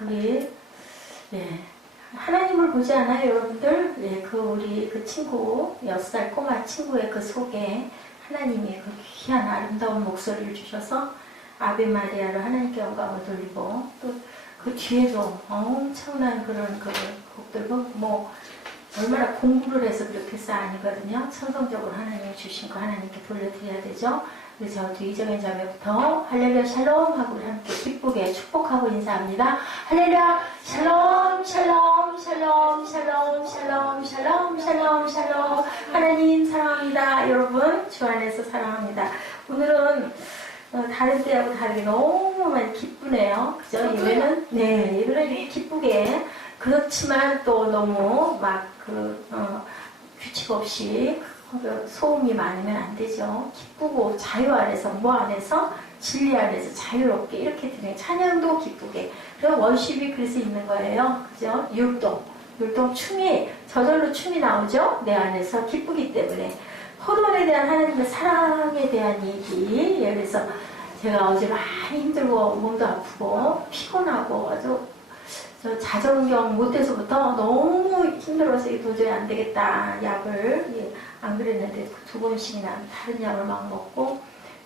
우리, 예. 하나님을 보지 않아요, 여러분들? 예, 우리 친구, 6살 꼬마 친구의 그 속에 하나님이 그 귀한 아름다운 목소리를 주셔서 아베 마리아로 하나님께 영광을 돌리고, 또 그 뒤에도 엄청난 그런 곡들도 뭐, 얼마나 공부를 해서 그렇게 해서 아니거든요. 천성적으로 하나님이 주신 거 하나님께 돌려드려야 되죠. 그래서 저도 이정현 자매부터 할렐루야 샬롬 하고 우리 함께 기쁘게 축복하고 인사합니다. 할렐루야 샬롬 샬롬 샬롬 샬롬 샬롬 샬롬 샬롬 샬롬. 하나님 사랑합니다. 여러분 주 안에서 사랑합니다. 오늘은 다른 때하고 다르게 너무 많이 기쁘네요. 그죠? 예배는 예배는 이렇게 기쁘게, 그렇지만 또 너무 막 규칙 없이 소음이 많으면 안 되죠. 기쁘고 자유 안에서, 뭐 안에서? 진리 안에서 자유롭게 이렇게 드리는 찬양도 기쁘게. 그래서 월십이 그래서 있는 거예요. 그죠? 율동 춤이, 저절로 춤이 나오죠? 내 안에서 기쁘기 때문에. 포도원에 대한 하나님의 사랑에 대한 얘기. 그래서 제가 어제 많이 힘들고 몸도 아프고 피곤하고 아주 자정경 못해서부터 너무 힘들어서 도저히 안 되겠다. 약을, 안 그랬는데 2번씩이나 다른 약을 막 먹고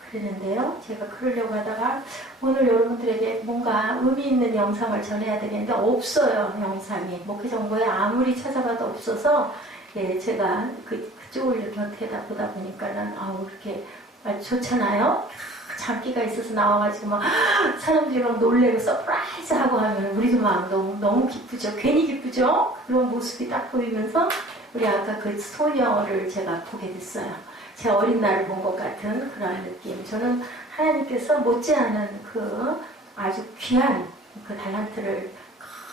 그랬는데요. 제가 그러려고 하다가 오늘 여러분들에게 뭔가 의미 있는 영상을 전해야 되겠는데 없어요. 영상이. 목회정보에 아무리 찾아봐도 없어서, 제가 그쪽을 이렇게 보다 보니까는, 그렇게 좋잖아요. 장기가 있어서 나와가지고 막 사람들이 막 놀래고 서프라이즈 하고 하면 우리도 막 너무 기쁘죠. 괜히 기쁘죠. 그런 모습이 딱 보이면서 우리 아까 그 소녀를 제가 보게 됐어요. 제 어린 날을 본 것 같은 그런 느낌. 저는 하나님께서 못지않은 아주 귀한 그 달란트를,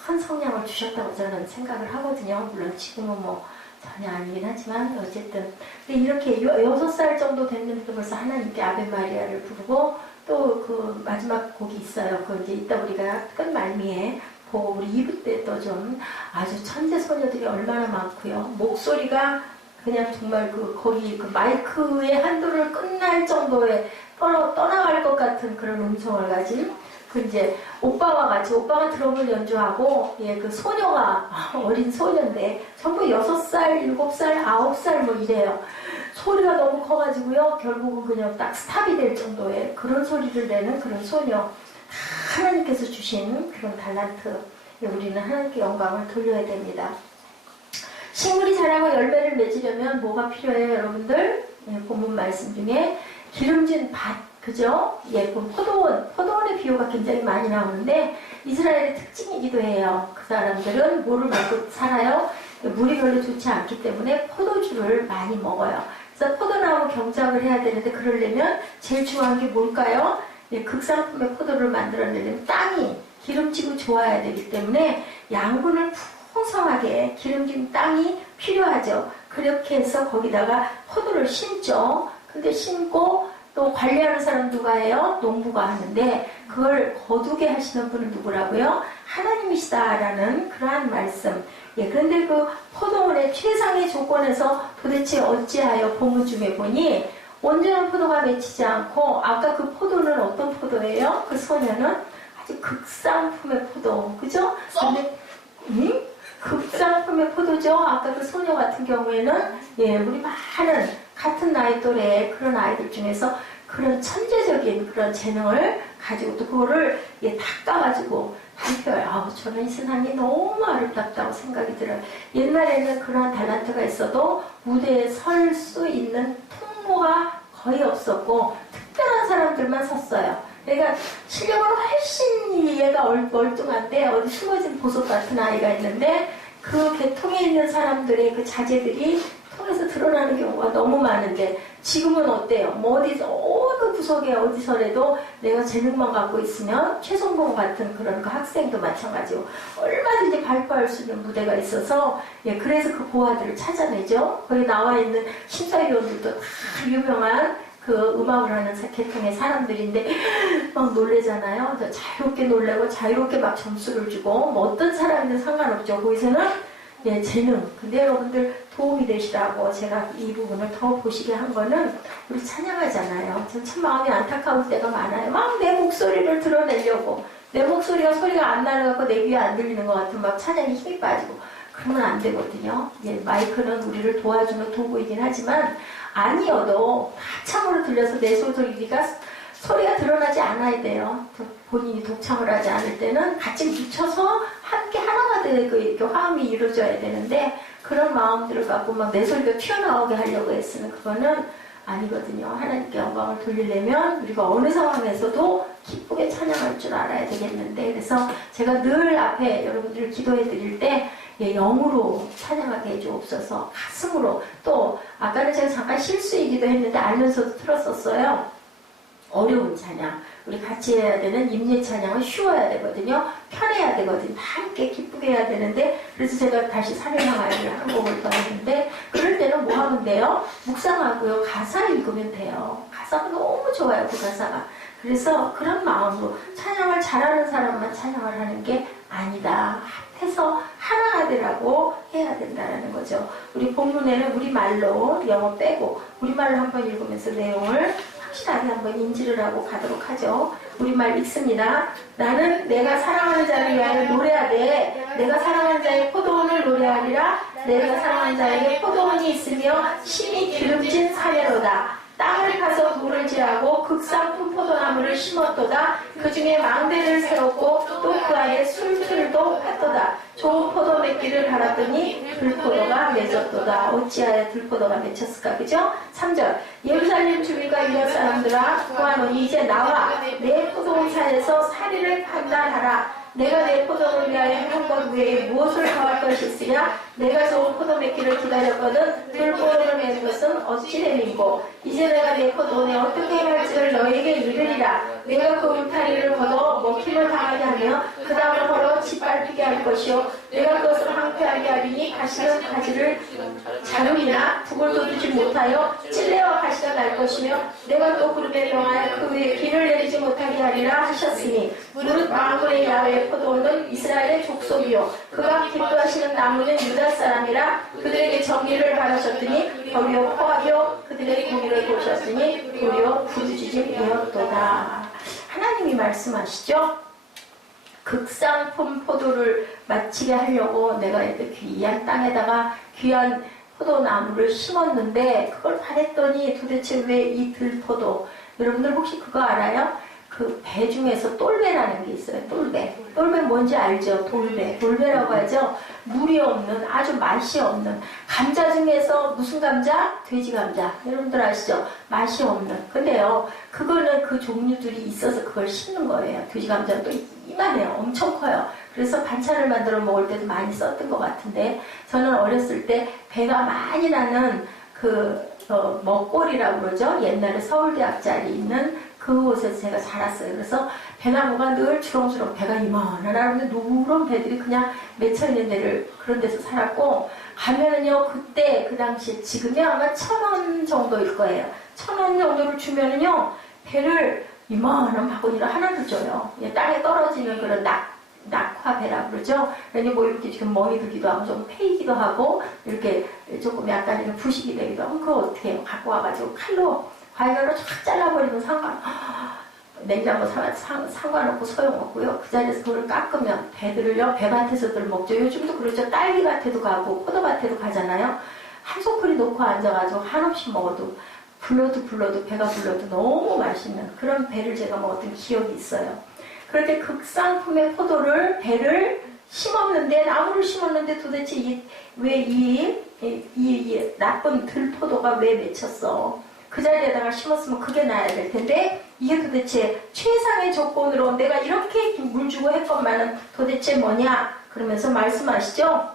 큰 성량을 주셨다고 저는 생각을 하거든요. 물론 지금은 뭐 전혀 아니긴 하지만 어쨌든. 근데 이렇게 6살 정도 됐는데도 벌써 하나님께 아베 마리아를 부르고, 또 그 마지막 곡이 있어요. 이제 이따 우리가 끝말미에 보고 우리 2부 때 또 좀 아주 천재 소녀들이 얼마나 많고요. 목소리가 그냥 정말 거기 마이크의 한도를 끝날 정도의 떠나갈 것 같은 그런 음성을 가진, 이제 오빠와 같이, 오빠가 드럼을 연주하고, 그 소녀가 어린 소녀인데 전부 6살, 7살, 9살 뭐 이래요. 소리가 너무 커가지고요, 결국은 그냥 딱 스탑이 될 정도의 그런 소리를 내는 그런 소녀. 하나님께서 주신 그런 달란트. 우리는 하나님께 영광을 돌려야 됩니다. 식물이 자라고 열매를 맺으려면 뭐가 필요해요, 여러분들? 본문 말씀 중에 기름진 밭, 그죠? 예쁜 포도원의 비유가 굉장히 많이 나오는데 이스라엘의 특징이기도 해요. 그 사람들은 뭐를 먹고 살아요? 물이 별로 좋지 않기 때문에 포도주를 많이 먹어요. 그래서 포도나무 경작을 해야 되는데 그러려면 제일 중요한 게 뭘까요? 극상품의 포도를 만들어내려면 땅이 기름지고 좋아야 되기 때문에 양분을 풍성하게 기름진 땅이 필요하죠. 그렇게 해서 거기다가 포도를 심죠. 근데 심고 또 관리하는 사람 누가 해요? 농부가 하는데 그걸 거두게 하시는 분은 누구라고요? 하나님이시다라는 그러한 말씀. 그런데 그 포도원의 최상의 조건에서 도대체 어찌하여 본문 중에 보니 온전한 포도가 맺히지 않고, 아까 그 포도는 어떤 포도예요? 그 소녀는 아주 극상품의 포도, 그죠? 근데 극상품의 포도죠. 아까 그 소녀 같은 경우에는 우리 많은 같은 나이 또래의 그런 아이들 중에서 그런 천재적인 그런 재능을 가지고 또 그거를 닦아가지고 발표해요. 저는 이 세상이 너무 아름답다고 생각이 들어요. 옛날에는 그런 달란트가 있어도 무대에 설 수 있는 통로가 거의 없었고 특별한 사람들만 섰어요. 그러니까 실력은 훨씬 얘가 멀뚱한데 어디 숨어진 보석 같은 아이가 있는데 그 계통에 있는 사람들의 그 자제들이 통해서 드러나는 경우가 너무 많은데 지금은 어때요? 뭐 어느 구석에 어디서라도 내가 재능만 갖고 있으면 최성봉 같은 그런 그 학생도 마찬가지고 얼마든지 발표할 수 있는 무대가 있어서 그래서 그 고아들을 찾아내죠. 거기 나와 있는 심사위원들도 다 유명한 그 음악을 하는 계통의 사람들인데 막 놀래잖아요. 자유롭게 놀래고 자유롭게 막 점수를 주고 뭐 어떤 사람이든 상관없죠. 거기서는 재능. 근데 여러분들 도움이 되시라고 제가 이 부분을 더 보시게 한 거는 우리 찬양하잖아요. 전 참 마음이 안타까울 때가 많아요. 막 내 목소리를 드러내려고. 내 목소리가 소리가 안 나갖고 내 귀에 안 들리는 것 같으면 막 찬양에 힘이 빠지고 그러면 안 되거든요. 예, 마이크는 우리를 도와주는 도구이긴 하지만 아니어도 한참으로 들려서 내 소리가 소리가 드러나지 않아야 돼요. 본인이 독창을 하지 않을 때는 같이 묻혀서 함께 하나가 되고 이렇게 화음이 이루어져야 되는데 그런 마음들을 갖고 막 내 소리가 튀어나오게 하려고 했으면 그거는 아니거든요. 하나님께 영광을 돌리려면 우리가 어느 상황에서도 기쁘게 찬양할 줄 알아야 되겠는데 그래서 제가 늘 앞에 여러분들을 기도해 드릴 때 영으로 찬양하게 해주옵소서. 가슴으로 또 아까는 제가 잠깐 실수이기도 했는데 알면서도 틀었었어요. 어려운 찬양 우리 같이 해야 되는 임재 찬양은 쉬워야 되거든요. 편해야 되거든요. 함께 기쁘게 해야 되는데 그래서 제가 다시 사례상하를 한 곡을 더 했는데 그럴 때는 뭐 하면 돼요? 묵상하고요. 가사 읽으면 돼요. 가사가 너무 좋아요. 그 가사가. 그래서 그런 마음으로 찬양을 잘하는 사람만 찬양을 하는 게 아니다. 합해서 하나가 되라고 해야 된다는 거죠. 우리 본문에는 우리말로 영어 빼고 우리말로 한번 읽으면서 내용을 확실하게 한번 인지를 하고 가도록 하죠. 우리말 읽습니다. 나는 내가 사랑하는 자를 위하여 노래하되 내가 사랑하는 자의 포도원을 노래하리라. 내가 사랑하는 자에게 포도원이 있으며 심히 기름진 사내로다. 땅을 파서 돌을 지하고 극상품 포도나무를 심었도다. 그 중에 망대를 세웠고 또 그 안에 술틀도 팠도다. 좋은 포도 맺기를 바랐더니 들포도가 맺었도다. 어찌하여 들포도가 맺혔을까? 그죠? 3절 예루살렘 주민과 유다 사람들아 구하노니 이제 나와 내 포도원 산에서 사리를 판단하라. 내가 내 포도를 위하여 한 것 외에 무엇을 더할 것이 있으냐? 내가 좋은 포도 맺기를 기다렸거든 들포도를 맺는 것은 어찌 됨인고 이제 내가 내 포도원에 어떻게 할지를 너에게 이르리라. 내가 그 울타리를 걷어 먹힘을 당하게 하며 그 다음을 걸어 짓밟히게 할 것이요 내가 그것을 황폐하게 하리니 가시는 가지를 자루이나 북을 돋우지 못하여 찔레와 가시가 날 것이며 내가 또 구름에 명하여 그 위에 비를 내리지 못하게 하리라 하셨으니 무릇 만군의 야훼의 포도원은 이스라엘의 족속이요 그가 기뻐하시는 나무는 유다 사람이라. 그들에게 정의를 바라셨더니 도리어 포하여 그들의 공의를 보셨으니 도리어 부르짖음이었도다. 하나님이 말씀하시죠. 극상품 포도를 마치게 하려고 내가 이렇게 귀한 땅에다가 귀한 포도나무를 심었는데 그걸 바랬더니 도대체 왜 이 들포도 여러분들 혹시 그거 알아요? 그 배 중에서 똘배라는 게 있어요. 똘배. 똘배 뭔지 알죠? 돌배. 돌배라고 하죠. 물이 없는 아주 맛이 없는 감자 중에서 무슨 감자? 돼지 감자. 여러분들 아시죠? 맛이 없는. 근데요. 그거는 그 종류들이 있어서 그걸 심는 거예요. 돼지 감자는 또 이만해요. 엄청 커요. 그래서 반찬을 만들어 먹을 때도 많이 썼던 것 같은데 저는 어렸을 때 배가 많이 나는 먹골이라고 그러죠. 옛날에 서울대학자리 있는 그곳에서 제가 자랐어요. 그래서 배나무가 늘 주렁주렁 배가 이만하는데 노란 배들이 그냥 맺혀 있는 데를 그런 데서 살았고 가면은요 그때 그 당시에 지금이 아마 1,000원 정도일 거예요. 1,000원 정도를 주면은요 배를 이만한 바구니를 하나를 줘요. 땅에 떨어지는 그런 낙화배라고 그러죠. 왜냐면 뭐 이렇게 지금 멍이 들기도 하고 좀 패이기도 하고 이렇게 조금 약간 이렇게 부식이 되기도 하고 그거 어떻게 해요? 갖고 와가지고 칼로 과일로 쫙 잘라버리면 냉장고 상관없고 소용없고요. 그 자리에서 그걸 깎으면 배들을요 배밭에서들 먹죠. 요즘도 그렇죠. 딸기밭에도 가고 포도밭에도 가잖아요. 한 소쿠리 놓고 앉아가지고 한없이 먹어도 불러도 배가 불러도 너무 맛있는 그런 배를 제가 먹었던 기억이 있어요. 그럴 때 극상품의 배를 심었는데 나무를 심었는데 도대체 왜 이 나쁜 들포도가 왜 맺혔어? 그 자리에다가 심었으면 그게 나야 될 텐데 이게 도대체 최상의 조건으로 내가 이렇게 물 주고 했건만은 도대체 뭐냐? 그러면서 말씀하시죠.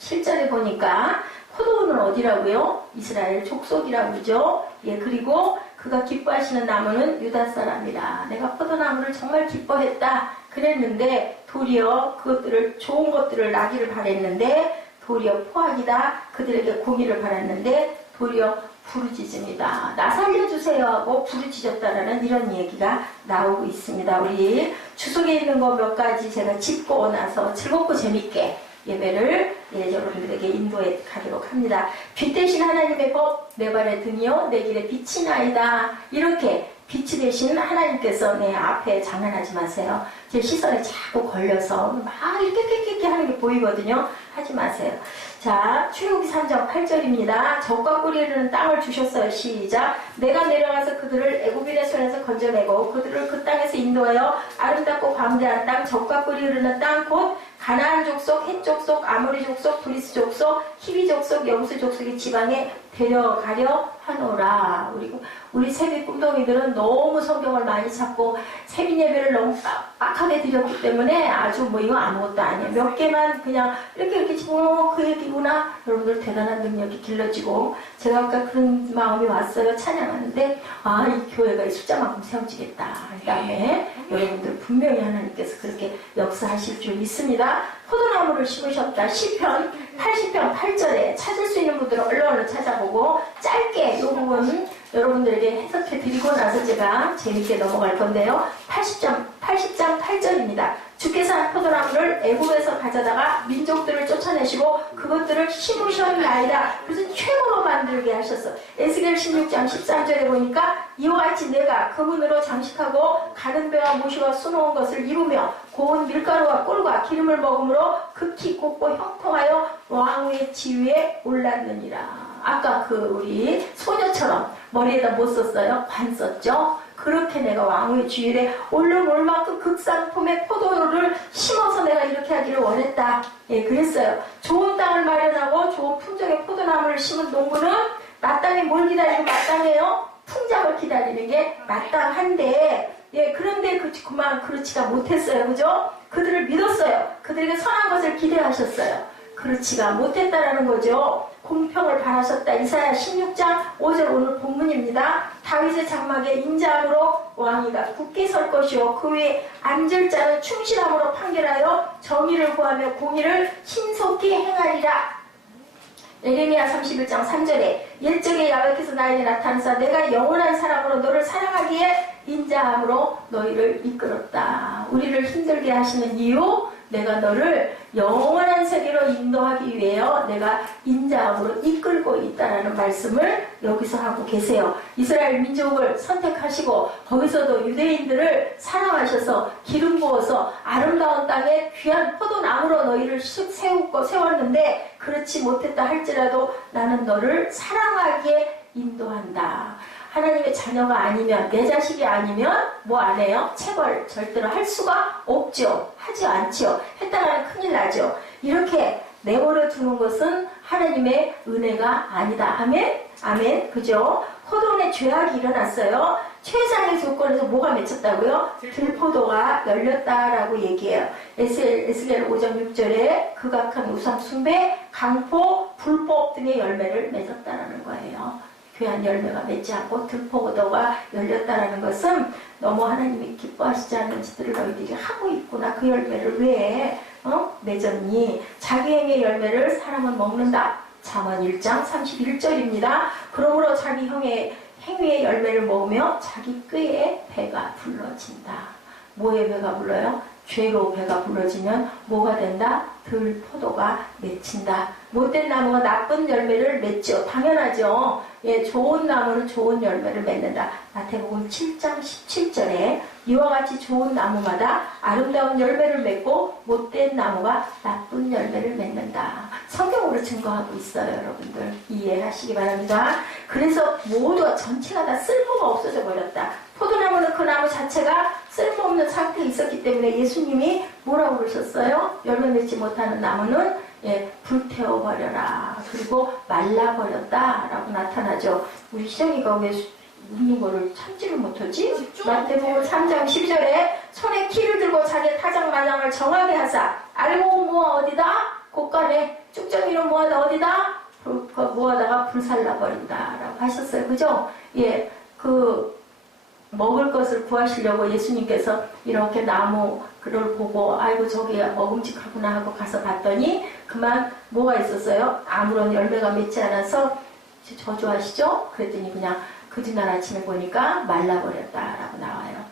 7절에 보니까 포도원은 어디라고요? 이스라엘 족속이라고 그러죠. 예, 그리고 그가 기뻐하시는 나무는 유다 사람이라. 내가 포도나무를 정말 기뻐했다 그랬는데 도리어 그것들을 좋은 것들을 나기를 바랬는데 도리어 포악이다. 그들에게 공의를 바랐는데 도리어 부르짖음이다. 나 살려주세요 하고 부르짖었다라는 이런 얘기가 나오고 있습니다. 우리 주석에 있는 거 몇 가지 제가 짚고 나서 즐겁고 재밌게 예배를 여러분들에게 인도해 가도록 합니다. 빛 대신 하나님의 법 내 발의 등이요 내 길에 빛이 나이다. 이렇게 빛이 되신 하나님께서 내 앞에 장난하지 마세요. 제 시선에 자꾸 걸려서 막 이렇게 하는 게 보이거든요. 하지 마세요. 자, 출애굽기 3장 8절입니다. 적과 꿀이 흐르는 땅을 주셨어요. 시작. 내가 내려가서 그들을 애굽인의 손에서 건져내고 그들을 그 땅에서 인도하여 아름답고 광대한 땅, 적과 꿀이 흐르는 땅, 곧 가나안 족속, 헷 족속, 아모리 족속, 브리스 족속, 히비 족속, 여부스 족속의 지방에 데려가려 하노라. 우리 세비 꿈덩이들은 너무 성경을 많이 찾고 세빈 예배를 너무 빡빡하게 드렸기 때문에 아주 뭐 이거 아무것도 아니에요. 몇 개만 그냥 이렇게 치고 그 얘기구나. 여러분들 대단한 능력이 길러지고 제가 아까 그런 마음이 왔어요. 찬양하는데 이 교회가 이 숫자만큼 세워지겠다. 그 다음에 여러분들 분명히 하나님께서 그렇게 역사하실 줄 믿습니다. 포도나무를 심으셨다. 시편 80편 8절에 찾을 수 있는 분들은 얼른 찾아보고 짧게 이 부분 여러분들에게 해석해 드리고 나서 제가 재밌게 넘어갈 건데요. 80장 8절입니다. 주께서 한 포도나무를 애굽에서 가져다가 민족들을 쫓아내시고 그것들을 심으셨나이다. 그래서 최고로 만들게 하셨어. 에스겔 16장 13절에 보니까 이와 같이 내가 그분으로 장식하고 가는 배와 모시와 수놓은 것을 입으며 고운 밀가루와 꿀과 기름을 먹음으로 극히 곱고 형통하여 왕의 지위에 올랐느니라. 아까 우리 소녀처럼 머리에다 못 썼어요? 관 썼죠? 그렇게 내가 왕의 주일에 올라올 만큼 극상품의 포도를 심어서 내가 이렇게 하기를 원했다. 예, 그랬어요. 좋은 땅을 마련하고 좋은 품종의 포도나무를 심은 농부는 마땅히 뭘 기다리고 마땅해요? 풍작을 기다리는 게 마땅한데, 예, 그런데 그만 그렇지가 못했어요. 그죠? 그들을 믿었어요. 그들에게 선한 것을 기대하셨어요. 그렇지가 못했다라는 거죠. 공평을 바라셨다. 이사야 16장 5절 오늘 본문입니다. 다윗의 장막에 인자함으로 왕이가 굳게 설 것이요 그 위에 앉을 자는 충실함으로 판결하여 정의를 구하며 공의를 신속히 행하리라. 예레미야 31장 3절에 일적에 야훼께서 나에게 나타나사 내가 영원한 사랑으로 너를 사랑하기에 인자함으로 너희를 이끌었다. 우리를 힘들게 하시는 이유, 내가 너를 영원한 세계로 인도하기 위하여 내가 인자함으로 이끌고 있다라는 말씀을 여기서 하고 계세요. 이스라엘 민족을 선택하시고 거기서도 유대인들을 사랑하셔서 기름 부어서 아름다운 땅에 귀한 포도나무로 너희를 세웠는데 그렇지 못했다 할지라도 나는 너를 사랑하기에 인도한다. 하나님의 자녀가 아니면, 내 자식이 아니면 뭐 안 해요? 체벌 절대로 할 수가 없죠. 하지 않죠. 했다가는 큰일 나죠. 이렇게 내버려 두는 것은 하나님의 은혜가 아니다. 아멘? 아멘. 그죠? 포도원에 죄악이 일어났어요. 최상의 조건에서 뭐가 맺혔다고요? 들포도가 열렸다라고 얘기해요. 에스겔 5장 6절에 극악한 우상 숭배, 강포, 불법 등의 열매를 맺었다라는 거예요. 귀한 열매가 맺지 않고 들포도가 열렸다라는 것은 너무 하나님이 기뻐하시지 않는 짓들을 너희들이 하고 있구나. 그 열매를 왜 맺었니? 자기 행의 열매를 사람은 먹는다. 잠언 1장 31절입니다. 그러므로 자기 형의 행위의 열매를 먹으며 자기 꾀에 배가 불러진다. 뭐에 배가 불러요? 죄로 배가 불러지면 뭐가 된다? 들포도가 맺힌다. 못된 나무가 나쁜 열매를 맺죠. 당연하죠. 예, 좋은 나무는 좋은 열매를 맺는다. 마태복음 7장 17절에 이와 같이 좋은 나무마다 아름다운 열매를 맺고 못된 나무가 나쁜 열매를 맺는다. 성경으로 증거하고 있어요. 여러분들 이해하시기 바랍니다. 그래서 모두가 전체가 다 쓸모가 없어져 버렸다. 포도나무는 그 나무 자체가 쓸모없는 상태에 있었기 때문에 예수님이 뭐라고 그러셨어요? 열매 맺지 못하는 나무는 불태워버려라. 그리고 말라버렸다라고 나타나죠. 우리 시정이가 왜 웃는 거를 참지를 못하지? 마태복음 3장 12절에 손에 키를 들고 자기 타작 마당을 정하게 하사 알고 모아 어디다? 곳간에 쭉정이로 모아다 어디다? 모아다가 불살라버린다라고 하셨어요. 그죠? 예, 먹을 것을 구하시려고 예수님께서 이렇게 나무를 보고 아이고 저기 먹음직하구나 하고 가서 봤더니 그만 뭐가 있었어요? 아무런 열매가 맺지 않아서 저주하시죠? 그랬더니 그냥 그 뒤날 아침에 보니까 말라버렸다라고 나와요.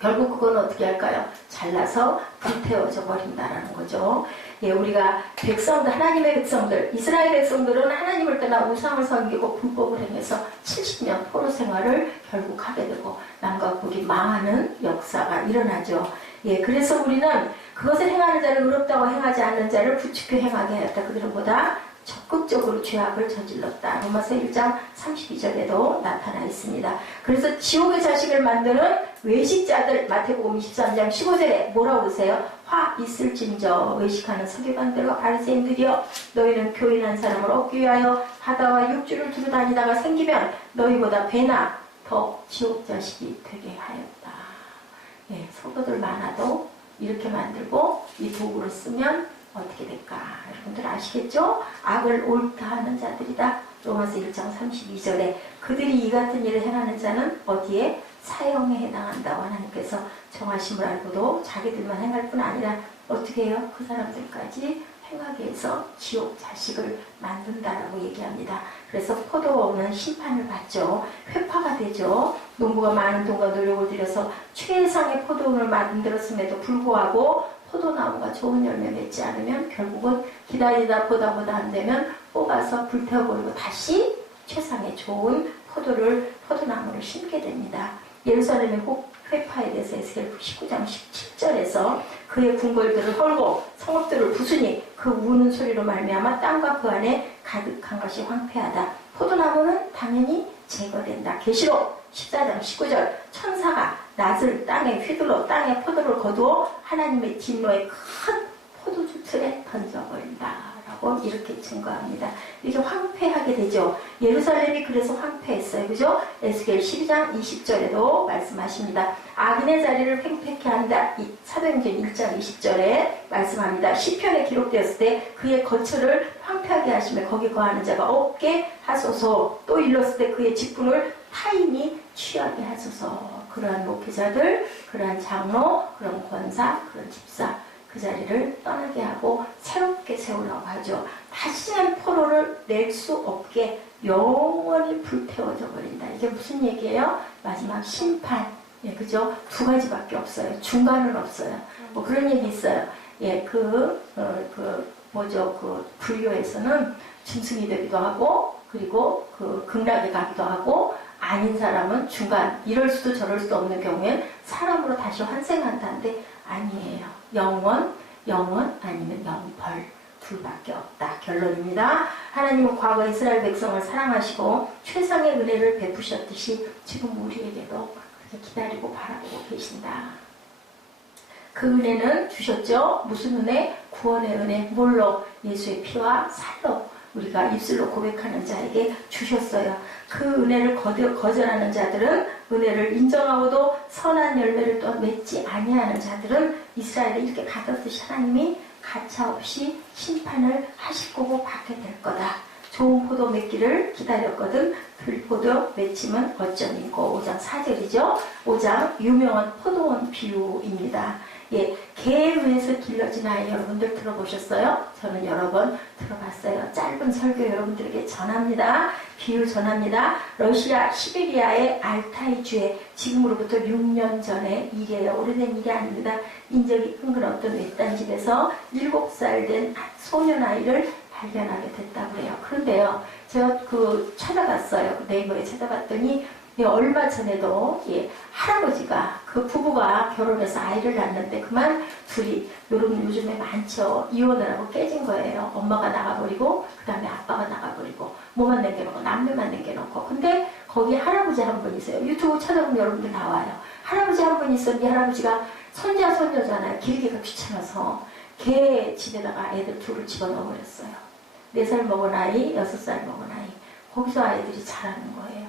결국 그건 어떻게 할까요? 잘라서 불태워져 버린다라는 거죠. 예, 우리가 백성들, 하나님의 백성들, 이스라엘 백성들은 하나님을 떠나 우상을 섬기고 불법을 행해서 70년 포로 생활을 결국 하게 되고 남과 북이 망하는 역사가 일어나죠. 예, 그래서 우리는 그것을 행하는 자를 의롭다고 행하지 않는 자를 부추겨 행하게 하였다. 그들보다 적극적으로 죄악을 저질렀다. 로마서 1장 32절에도 나타나 있습니다. 그래서 지옥의 자식을 만드는 외식자들, 마태복음 23장 15절에 뭐라고 그러세요? 화 있을진저 외식하는 서기관들과 바리새인들이여, 너희는 교인한 사람을 얻기 위하여 바다와 육지를 두루 다니다가 생기면 너희보다 배나 더 지옥 자식이 되게 하였다. 예, 성도들 많아도 이렇게 만들고 이 도구를 쓰면 어떻게 될까? 여러분들 아시겠죠? 악을 옳다 하는 자들이다. 로마서 1장 32절에 그들이 이 같은 일을 행하는 자는 어디에? 사형에 해당한다고 하나님께서 정하심을 알고도 자기들만 행할 뿐 아니라 어떻게 해요? 그 사람들까지 행하게 해서 지옥 자식을 만든다라고 얘기합니다. 그래서 포도원은 심판을 받죠. 회파가 되죠. 농부가 많은 돈과 노력을 들여서 최상의 포도원을 만들었음에도 불구하고 포도나무가 좋은 열매 맺지 않으면 결국은 기다리다 보다 안 되면 뽑아서 불태워버리고 다시 최상의 좋은 포도나무를 심게 됩니다. 예루살렘의 회파에 대해서 에스겔 19장 17절에서 그의 궁궐들을 헐고 성읍들을 부수니 그 우는 소리로 말미암아 땅과 그 안에 가득한 것이 황폐하다. 포도나무는 당연히 제거된다. 계시록 14장 19절 천사가 낫을 땅에 휘둘러 땅에 포도를 거두어 하나님의 진노의 큰 포도주 틀에 던져버린다 라고 이렇게 증거합니다. 이게 황폐하게 되죠. 예루살렘이 그래서 황폐했어요. 그죠? 에스겔 12장 20절에도 말씀하십니다. 악인의 자리를 팽팽케 한다. 사도행전 1장 20절에 말씀합니다. 시편에 기록되었을 때 그의 거처를 황폐하게 하시며 거기 거하는 자가 없게 하소서. 또 일렀을 때 그의 직분을 타인이 취하게 하소서. 그러한 목회자들, 그러한 장로, 그런 권사, 그런 집사 그 자리를 떠나게 하고 새롭게 세우려고 하죠. 다시는 포로를 낼 수 없게 영원히 불태워져 버린다. 이게 무슨 얘기예요? 마지막 심판. 예, 그죠? 두 가지밖에 없어요. 중간은 없어요. 뭐 그런 얘기 있어요. 예, 그 불교에서는 짐승이 되기도 하고, 그리고 그 극락에 가기도 하고, 아닌 사람은 중간, 이럴 수도 저럴 수도 없는 경우엔 사람으로 다시 환생한다는데 아니에요. 영원 아니면 영벌 둘밖에 없다. 결론입니다. 하나님은 과거 이스라엘 백성을 사랑하시고 최상의 은혜를 베푸셨듯이 지금 우리에게도 그렇게 기다리고 바라보고 계신다. 그 은혜는 주셨죠. 무슨 은혜? 구원의 은혜. 뭘로? 예수의 피와 살로 우리가 입술로 고백하는 자에게 주셨어요. 그 은혜를 거절하는 자들은, 은혜를 인정하고도 선한 열매를 또 맺지 아니하는 자들은 이스라엘에 이렇게 가뒀듯이 하나님이 가차없이 심판을 하실 거고 받게 될 거다. 좋은 포도 맺기를 기다렸거든 들포도 맺힘은 어쩌니고. 5장 4절이죠. 5장 유명한 포도원 비유입니다. 예, 개에 의해서 길러진 아이 여러분들 들어보셨어요? 저는 여러 번 들어봤어요. 짧은 설교 여러분들에게 전합니다. 비유 전합니다. 러시아 시베리아의 알타이주에 지금으로부터 6년 전의 일이에요. 오래된 일이 아닙니다. 인적이 끈끈 어떤 외딴 집에서 7살 된 소년 아이를 발견하게 됐다고 해요. 그런데요, 제가 찾아봤어요. 네이버에 찾아봤더니 얼마 전에도 할아버지가 그 부부가 결혼해서 아이를 낳는데 그만 둘이 요즘에 많죠. 이혼을 하고 깨진 거예요. 엄마가 나가버리고 그 다음에 아빠가 나가버리고 뭐만 남겨놓고 남매만 남겨놓고. 근데 거기 할아버지 한 분 있어요. 유튜브 찾아보면 여러분들 나와요. 할아버지 한 분 있었는데 할아버지가 손자 손녀잖아요. 기르기가 귀찮아서 걔 집에다가 애들 둘을 집어넣어버렸어요. 4살 먹은 아이, 6살 먹은 아이. 거기서 아이들이 자라는 거예요.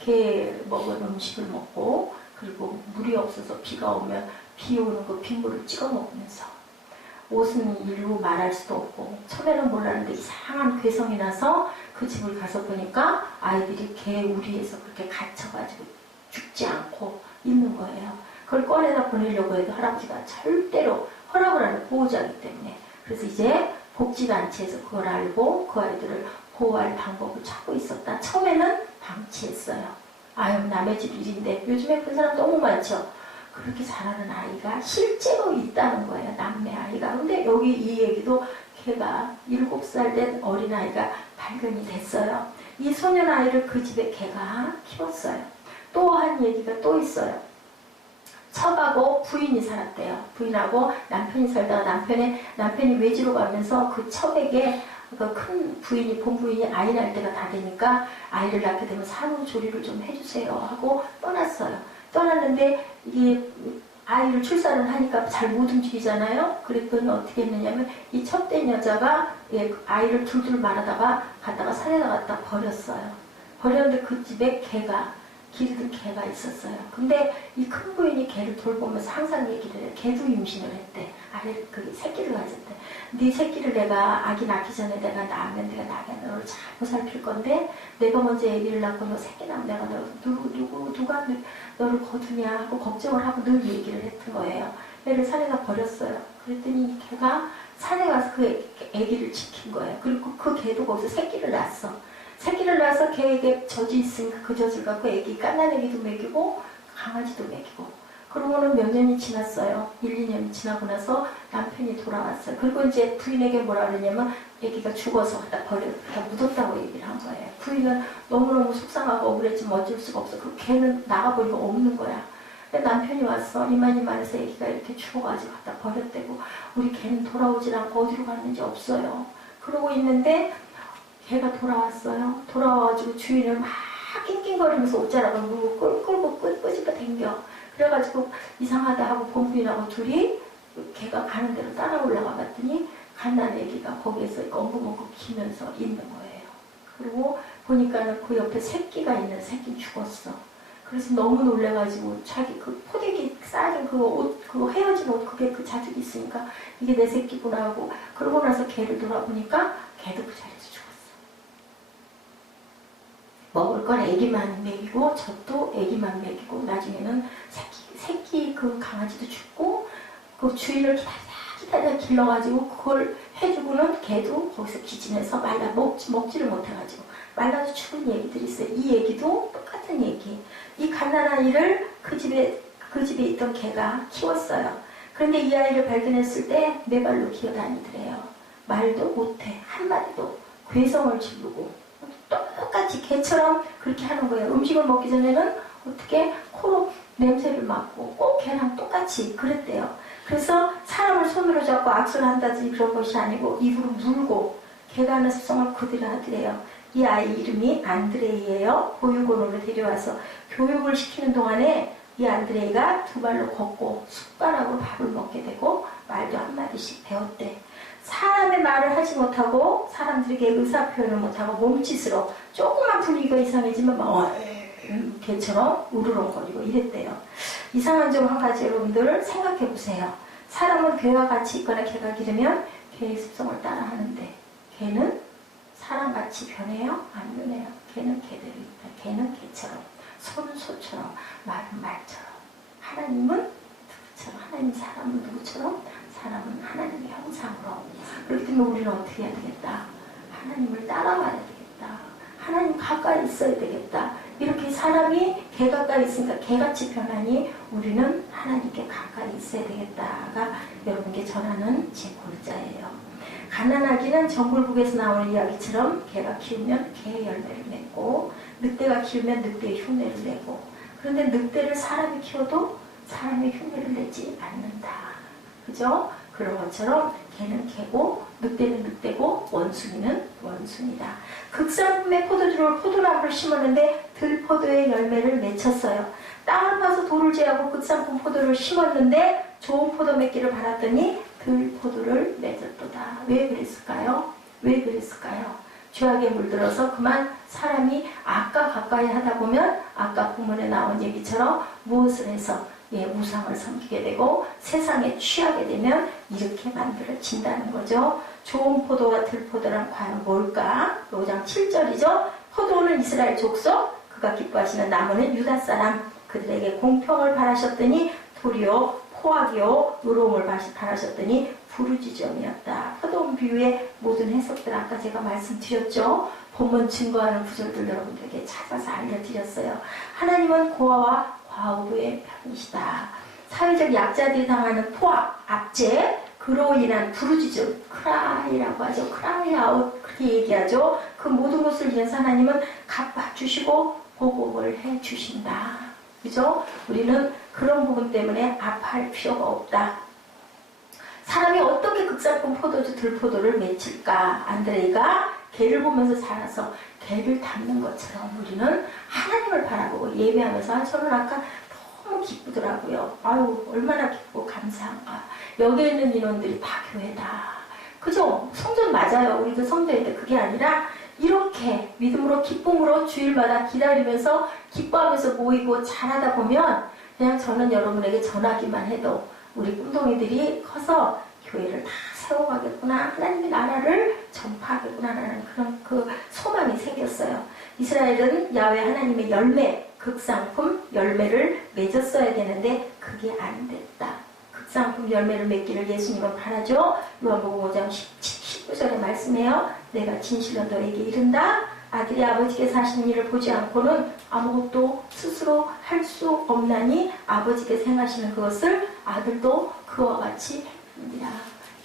개 먹은 음식을 먹고, 그리고 물이 없어서 비가 오면 비 오는 그 빗물을 찍어 먹으면서, 옷은 일부 말할 수도 없고, 처음에는 몰랐는데 이상한 괴성이 나서 그 집을 가서 보니까 아이들이 개 우리에서 그렇게 갇혀가지고 죽지 않고 있는 거예요. 그걸 꺼내다 보내려고 해도 할아버지가 절대로 허락을 하는 보호자이기 때문에. 그래서 이제 복지단체에서 그걸 알고 그 아이들을 보호할 방법을 찾고 있었다. 처음에는 방치했어요. 아유, 남의 집 일인데. 요즘에 그런 사람 너무 많죠. 그렇게 자라는 아이가 실제로 있다는 거예요. 남매 아이가. 근데 여기 이 얘기도 걔가 7살 된 어린아이가 발견이 됐어요. 이 소년 아이를 그 집에 걔가 키웠어요. 또 한 얘기가 또 있어요. 첩하고 부인이 살았대요. 부인하고 남편이 살다가 남편이 외지로 가면서 그 첩에게 그 큰 부인이 본부인이 아이 낳을 때가 다 되니까 아이를 낳게 되면 산후조리를 좀 해주세요 하고 떠났어요. 떠났는데 이게 아이를 출산을 하니까 잘 못 움직이잖아요. 그랬더니 어떻게 했느냐면 이 첩된 여자가 아이를 둘둘 말하다가 갔다가 산에다 갖다 버렸어요. 버렸는데 그 집에 개가 기르던 개가 있었어요. 근데 이 큰 부인이 개를 돌보면서 항상 얘기를 해요. 개도 임신을 했대. 그 새끼를 가졌대. 네 새끼를 내가 아기 낳기 전에 내가 낳으면 내가 너를 잘 보살필 건데 내가 먼저 아기를 낳고 너 새끼 낳으면 내가 누가 너를 거두냐 하고 걱정을 하고 늘 얘기를 했던 거예요. 애를 산에다 버렸어요. 그랬더니 걔가 산에 가서 그 아기를 지킨 거예요. 그리고 그 개도 거기서 새끼를 낳았어. 새끼를 낳아서 걔에게 젖이 있으니까 그 젖을 갖고 애기 깐난 애기도 먹이고 강아지도 먹이고 그러고는 몇 년이 지났어요. 1, 2년이 지나고 나서 남편이 돌아왔어요. 그리고 이제 부인에게 뭐라 그러냐면 애기가 죽어서 갖다 묻었다고 얘기를 한 거예요. 부인은 너무너무 속상하고 억울했지만 어쩔 수가 없어. 그 걔는 나가보니까 없는 거야. 근데 남편이 와서 이만해서 애기가 이렇게 죽어가지고 갖다 버렸대고 우리 걔는 돌아오질 않고 어디로 갔는지 없어요. 그러고 있는데 걔가 돌아왔어요. 돌아와가지고 주인을 막 낑낑거리면서 옷자락을 물고 끌고 끄집어 당겨. 그래가지고 이상하다 하고 본부인하고 둘이 걔가 가는 대로 따라 올라가 봤더니 갓난 애기가 거기에서 엉금엉금 기면서 있는 거예요. 그리고 보니까는 그 옆에 새끼가 있는 새끼는 죽었어. 그래서 너무 놀래가지고 자기 그 포대기 쌓인 그 옷, 그 헤어진 옷, 그게 그 자죽이 있으니까 이게 내 새끼구나 하고 그러고 나서 걔를 돌아보니까 걔도 그 자리에서 죽었어. 먹을 건 애기만 먹이고 젖도 애기만 먹이고 나중에는 새끼 그 강아지도 죽고 그 주인을 기다려 길러가지고 그걸 해주고는 걔도 거기서 기진해서 말라 먹지를 못해가지고 말라서 죽은 얘기들이 있어요. 이 얘기도 똑같은 얘기. 이 갓난아이를 그 집에 있던 개가 키웠어요. 그런데 이 아이를 발견했을 때 네 발로 기어다니더래요. 말도 못해. 한마디도 괴성을 지르고 똑같이 개처럼 그렇게 하는 거예요. 음식을 먹기 전에는 어떻게 코로 냄새를 맡고 꼭 걔랑 똑같이 그랬대요. 그래서 사람을 손으로 잡고 악수를 한다든지 그런 것이 아니고 입으로 물고 개가 하는 습성을 그대로 하더래요. 이 아이 이름이 안드레이예요. 보육원으로 데려와서 교육을 시키는 동안에 이 안드레이가 두 발로 걷고 숟가락으로 밥을 먹게 되고 말도 한마디씩 배웠대. 사람의 말을 하지 못하고 사람들에게 의사표현을 못하고 몸짓으로 조금만 분위기가 이상해지면 막 개처럼 우르렁거리고 이랬대요. 이상한 점 한 가지 여러분들 생각해 보세요. 사람은 개와 같이 있거나 개가 기르면 개의 습성을 따라하는데 개는 사람같이 변해요? 안 변해요. 개는 개대로 있다. 개는 개처럼 소는 소처럼 말은 말처럼 하나님은 누구처럼 하나님 사람은 누구처럼 사람은 하나님의 형상으로 그렇기 때문에 우리는 어떻게 해야 되겠다? 하나님을 따라가야 되겠다. 하나님 가까이 있어야 되겠다. 이렇게 사람이 개 가까이 있으니까 개같이 변하니 우리는 하나님께 가까이 있어야 되겠다가 여러분께 전하는 제 골자예요. 가난하기는 정글북에서 나오는 이야기처럼 개가 키우면 개의 열매를 맺고 늑대가 키우면 늑대의 흉내를 내고 그런데 늑대를 사람이 키워도 사람의 흉내를 내지 않는다. 그죠? 그런 것처럼 개는 개고 늑대는 늑대고 원숭이는 원숭이다. 극산품의 포도나무를 심었는데 들포도의 열매를 맺혔어요. 땅을 파서 돌을 제하고 극산품 포도를 심었는데 좋은 포도 맺기를 바랐더니 들포도를 맺었도다. 왜 그랬을까요? 왜 그랬을까요? 죄악에 물들어서 그만 사람이 악과 가까이 하다 보면 아까 본문에 나온 얘기처럼 무엇을 해서 우상을 섬기게 되고 세상에 취하게 되면 이렇게 만들어진다는 거죠. 좋은 포도와 들포도란 과연 뭘까? 5장 7절이죠. 포도는 이스라엘 족속, 그가 기뻐하시는 나무는 유다 사람, 그들에게 공평을 바라셨더니 도리어 포악이요 의로움을 바라셨더니 부르짖음이었다. 포도원 비유의 모든 해석들 아까 제가 말씀드렸죠. 본문 증거하는 구절들 여러분들에게 찾아서 알려드렸어요. 하나님은 고아와 과부의 편이시다. 사회적 약자들이 당하는 포악, 압제, 그로 인한 부르짖음, 크라이라고 하죠. 크라이 아웃 그렇게 얘기하죠. 그 모든 것을 위해서 하나님은 갚아주시고 보복을 해주신다. 그죠? 우리는 그런 부분 때문에 아파할 필요가 없다. 사람이 어떻게 극상품 포도주 들포도를 맺힐까? 안드레이가 개를 보면서 자라서 개를 닮는 것처럼 우리는 하나님을 바라보고 예배하면서 저는 아까 너무 기쁘더라고요. 아유 얼마나 기쁘고 감사한가. 여기에 있는 인원들이 다 교회다. 그죠? 성전 맞아요. 우리도 성전인데 그게 아니라 이렇게 믿음으로 기쁨으로 주일마다 기다리면서 기뻐하면서 모이고 잘하다 보면 그냥 저는 여러분에게 전하기만 해도 우리 꿈동이들이 커서 교회를 다 세워가겠구나. 하나님의 나라를 전파하겠구나라는 그런 그 소망이 생겼어요. 이스라엘은 야훼 하나님의 열매, 극상품 열매를 맺었어야 되는데 그게 안 됐다. 극상품 열매를 맺기를 예수님은 바라죠. 요한복음 5장 19절의 말씀이에요. 내가 진실로 너에게 이른다. 아들이 아버지께서 하시는 일을 보지 않고는 아무것도 스스로 할 수 없나니 아버지께서 행하시는 그것을 아들도 그와 같이 합니다.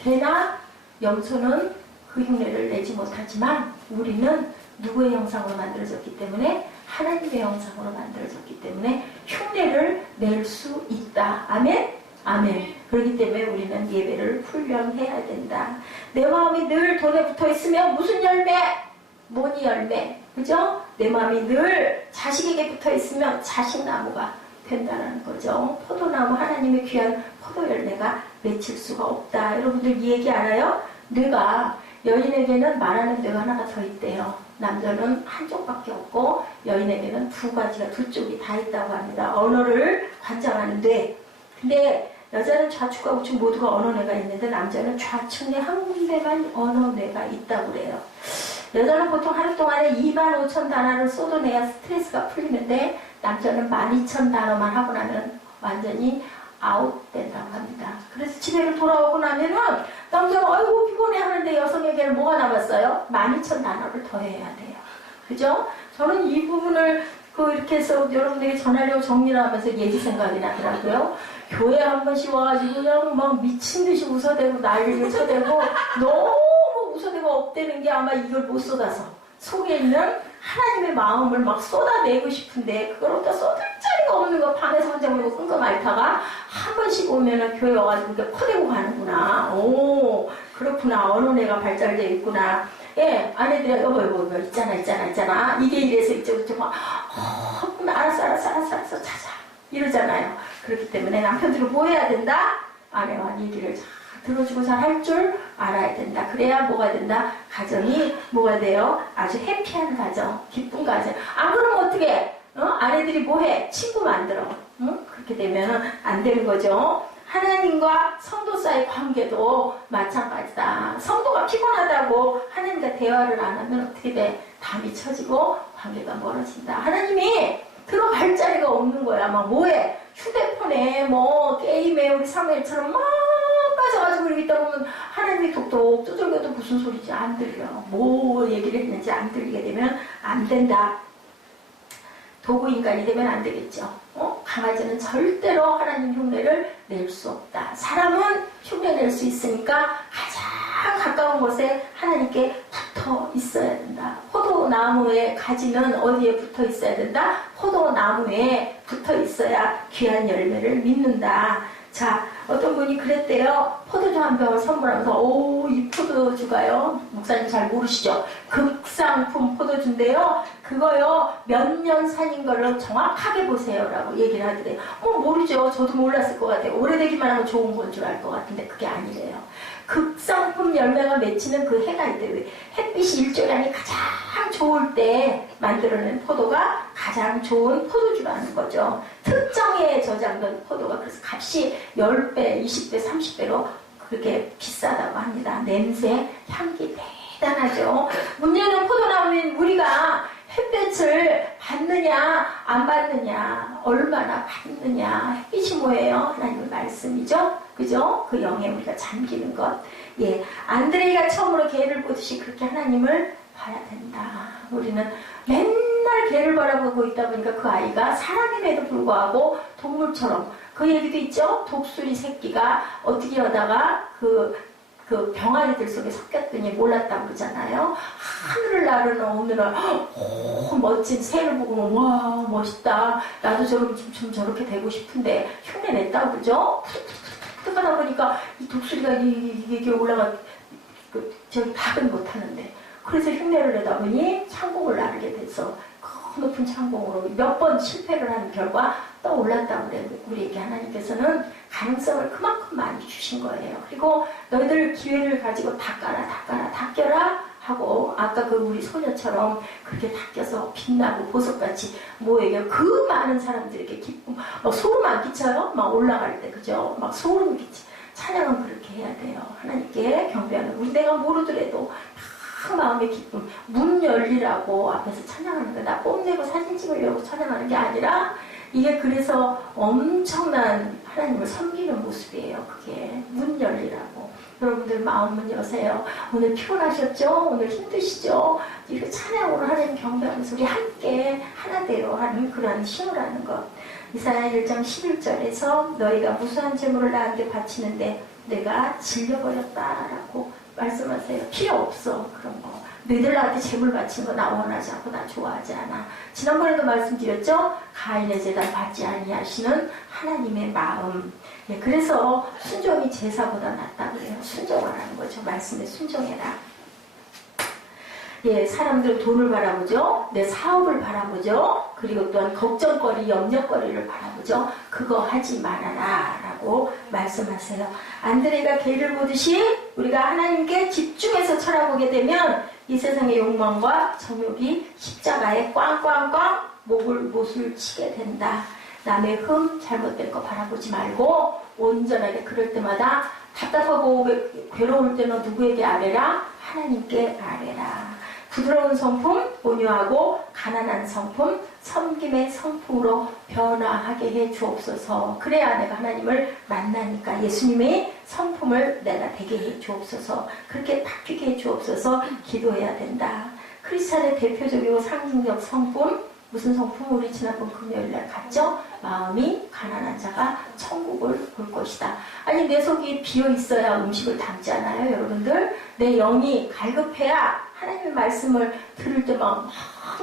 개나 염소는 그 흉내를 내지 못하지만 우리는 누구의 형상으로 만들어졌기 때문에 하나님의 형상으로 만들어졌기 때문에 흉내를 낼 수 있다. 아멘? 아멘. 그렇기 때문에 우리는 예배를 훈련해야 된다. 내 마음이 늘 돈에 붙어 있으면 무슨 열매? 모니 열매. 그죠? 내 마음이 늘 자식에게 붙어 있으면 자식나무가 된다는 거죠. 포도나무 하나님의 귀한 포도 열매가 맺힐 수가 없다. 여러분들 이 얘기 알아요? 뇌가 여인에게는 말하는 뇌가 하나가 더 있대요. 남자는 한쪽밖에 없고 여인에게는 두 가지가 두 쪽이 다 있다고 합니다. 언어를 관장하는 뇌. 근데 여자는 좌측과 우측 모두가 언어뇌가 있는데 남자는 좌측 뇌 한 군데만 언어뇌가 있다고 그래요. 여자는 보통 하루 동안에 25,000단어를 쏟아내야 스트레스가 풀리는데 남자는 12,000단어만 하고 나면 완전히 아웃된다고 합니다. 그래서 집에 돌아오고 나면은 남자는 아이고 피곤해 하는데 여성에게는 뭐가 남았어요? 12,000단어를 더 해야 돼요. 그죠? 저는 이 부분을 이렇게 해서 여러분에게 전하려고 정리를 하면서 예지 생각이 나더라고요. 교회 한 번씩 와가지고 그냥 막 미친 듯이 웃어대고 난리를 쳐대고 너무 웃어대고 업되는 게 아마 이걸 못 쏟아서 속에 있는 하나님의 마음을 막 쏟아내고 싶은데 그걸 어디다 쏟을 자리가 없는 거 방에서 혼자 물고 끙끙 앓다가 한 번씩 오면은 교회 와가지고 이렇게 퍼대고 가는구나. 오 그렇구나. 언어뇌가 발달되어 있구나. 예, 아내들이 여보 있잖아 이게 이래서 이쪽저쪽 알았어 찾아 이러잖아요. 그렇기 때문에 남편들은 뭐 해야 된다? 아내와 얘기를 잘 들어주고 잘 할 줄 알아야 된다. 그래야 뭐가 된다? 가정이 뭐가 돼요? 아주 해피한 가정, 기쁜 가정. 안 그러면 어떻게? 아내들이 뭐 해? 친구 만들어. 그렇게 되면 안 되는 거죠. 하나님과 성도 사이 관계도 마찬가지다. 성도가 피곤하다고 하나님과 대화를 안 하면 어떻게 돼? 담이 쳐지고 관계가 멀어진다. 하나님이 들어갈 자리가 없는 거야. 막 뭐해? 휴대폰에 뭐 게임에 우리 사무엘처럼 막 빠져가지고 이렇게 있다 보면 하나님이 독독 두들겨도 무슨 소리인지 안 들려. 뭐 얘기를 했는지 안 들리게 되면 안 된다. 도구 인간이 되면 안 되겠죠. 강아지는 절대로 하나님 흉내를 낼 수 없다. 사람은 흉내 낼 수 있으니까 가장 가까운 곳에 하나님께 붙어 있어야 된다. 포도나무의 가지는 어디에 붙어 있어야 된다? 포도나무에 붙어 있어야 귀한 열매를 맺는다. 자, 어떤 분이 그랬대요. 포도주 한 병을 선물하면서 이 포도주가요. 목사님 잘 모르시죠? 극상품 포도주인데요. 그거요. 몇 년 산인 걸로 정확하게 보세요. 라고 얘기를 하더래요. 모르죠. 저도 몰랐을 것 같아요. 오래되기만 하면 좋은 건 줄 알 것 같은데 그게 아니래요. 극상품 열매가 맺히는 그 해가 있대요. 햇빛이 일조량이 가장 좋을 때 만들어낸 포도가 가장 좋은 포도주라는 거죠. 특정에 저장된 포도가 그래서 값이 10배, 20배, 30배로 그렇게 비싸다고 합니다. 냄새, 향기 대단하죠. 문제는 포도나무인 우리가 햇빛을 받느냐 안 받느냐 얼마나 받느냐. 햇빛이 뭐예요? 하나님의 말씀이죠. 그죠? 그 영에 우리가 잠기는 것. 예, 안드레이가 처음으로 개를 보듯이 그렇게 하나님을 봐야 된다. 우리는 맨날 개를 바라보고 있다 보니까 그 아이가 사람임에도 불구하고 동물처럼 그 얘기도 있죠. 독수리 새끼가 어떻게 하다가 그 병아리들 속에 섞였더니 몰랐다고 그러잖아요. 하늘을 나르는 어느 날 멋진 새를 보고 와 멋있다. 나도 좀 저렇게 되고 싶은데 흉내 냈다고 그러죠. 툭툭툭툭 하다 보니까 이 독수리가 이게 올라가 저기 박은 못하는데 그래서 흉내를 내다 보니 창공을 나르게 돼서 그 높은 창공으로 몇 번 실패를 한 결과 또 올랐다고 그래요. 우리에게 하나님께서는 가능성을 그만큼 많이 주신 거예요. 그리고 너희들 기회를 가지고 닦여라 하고 아까 그 우리 소녀처럼 그렇게 닦여서 빛나고 보석같이 뭐예요? 그 많은 사람들에게 기쁨, 막 소름 안 끼쳐요? 막 올라갈 때 그죠? 막 소름 끼치. 찬양은 그렇게 해야 돼요. 하나님께 경배하는 우리 내가 모르더라도 다 마음의 기쁨, 문 열리라고 앞에서 찬양하는 거야. 나 뽐내고 사진 찍으려고 찬양하는 게 아니라 이게 그래서 엄청난 하나님을 섬기는 모습이에요. 그게 문 열리라고. 여러분들 마음 문 여세요. 오늘 피곤하셨죠? 오늘 힘드시죠? 이렇게 찬양으로 하나님 경배하면서 우리 함께 하나 되어 하는 그러한 힘을 하는 것. 이사야 1장 11절에서 너희가 무수한 제물을 나한테 바치는데 내가 질려버렸다라고 말씀하세요. 필요 없어 그런 거. 너희들 나한테 제물 바치는 거 나 원하지 않고 나 좋아하지 않아. 지난번에도 말씀드렸죠. 가인의 제단 받지 아니하시는 하나님의 마음. 예, 그래서 순종이 제사보다 낫다고 해요. 순종하라는 거죠. 말씀에 순종해라. 예, 사람들은 돈을 바라보죠. 내 사업을 바라보죠. 그리고 또한 걱정거리, 염려거리를 바라보죠. 그거 하지 말아라 라고 말씀하세요. 안드레가 개를 보듯이 우리가 하나님께 집중해서 쳐다보게 되면 이 세상의 욕망과 정욕이 십자가에 꽝꽝꽝 못을 치게 된다. 남의 잘못된 거 바라보지 말고 온전하게 그럴 때마다 답답하고 괴로울 때는 누구에게 아뢰라? 하나님께 아뢰라. 부드러운 성품, 온유하고 가난한 성품, 섬김의 성품으로 변화하게 해 주옵소서. 그래야 내가 하나님을 만나니까 예수님의 성품을 내가 되게 해 주옵소서. 그렇게 바뀌게 해 주옵소서 기도해야 된다. 크리스찬의 대표적이고 상징적 성품, 무슨 성품? 우리 지난번 금요일날 갔죠? 마음이 가난한 자가 천국을 볼 것이다. 아니 내 속이 비어있어야 음식을 담잖아요. 여러분들 내 영이 갈급해야 하나님의 말씀을 들을 때 막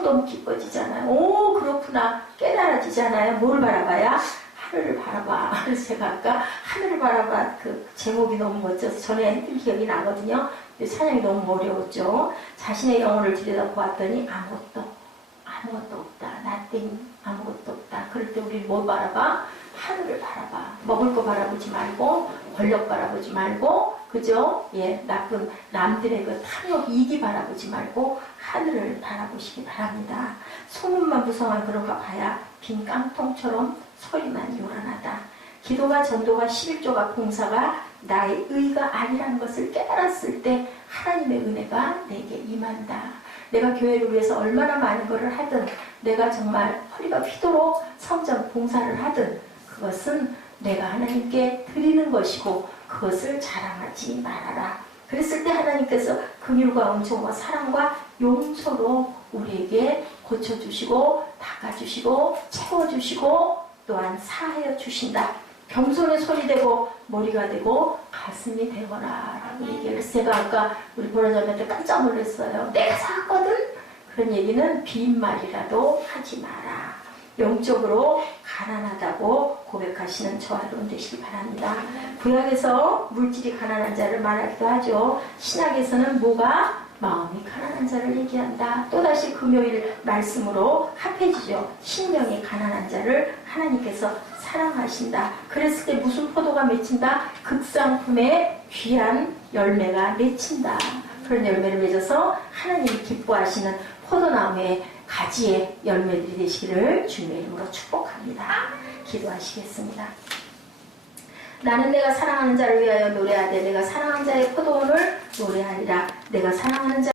너무 기뻐지잖아요. 오 그렇구나 깨달아지잖아요. 뭘 바라봐야? 하늘을 바라봐. 그래서 제가 아까 하늘을 바라봐 그 제목이 너무 멋져서 전에 했던 기억이 나거든요. 찬양이 너무 어려웠죠. 자신의 영혼을 들여다보았더니 아무것도 없다. nothing. 아무것도 없다. 그럴 때 우리 뭘 바라봐? 하늘을 바라봐. 먹을 거 바라보지 말고 권력 바라보지 말고 그죠? 예, 나쁜 남들의 그 탐욕 이기 바라보지 말고 하늘을 바라보시기 바랍니다. 소문만 무성한 그런가 봐야 빈 깡통처럼 소리만 요란하다. 기도가 전도가 11조가 봉사가 나의 의가 아니라는 것을 깨달았을 때 하나님의 은혜가 내게 임한다. 내가 교회를 위해서 얼마나 많은 것을 하든 내가 정말 허리가 휘도록 성전 봉사를 하든 그것은 내가 하나님께 드리는 것이고 그것을 자랑하지 말아라. 그랬을 때 하나님께서 긍휼과 은총과 사랑과 용서로 우리에게 고쳐주시고 닦아주시고 채워주시고 또한 사하여 주신다. 겸손의 손이 되고 머리가 되고 가슴이 되거라 라고 얘기를 제가 아까 우리 보라자매한테 깜짝 놀랐어요. 내가 사왔거든? 그런 얘기는 빈말이라도 하지 마라. 영적으로 가난하다고 고백하시는 저와 여러분 되시기 바랍니다. 구약에서 물질이 가난한 자를 말하기도 하죠. 신약에서는 뭐가? 마음이 가난한 자를 얘기한다. 또다시 금요일 말씀으로 합해지죠. 신령이 가난한 자를 하나님께서 사랑하신다. 그랬을 때 무슨 포도가 맺힌다? 극상품의 귀한 열매가 맺힌다. 그런 열매를 맺어서 하나님이 기뻐하시는 포도나무의 가지의 열매들이 되시기를 주님의 이름으로 축복합니다. 기도하시겠습니다. 나는 내가 사랑하는 자를 위하여 노래하되 내가 사랑하는 자의 포도원을 노래하리라. 내가 사랑하는 자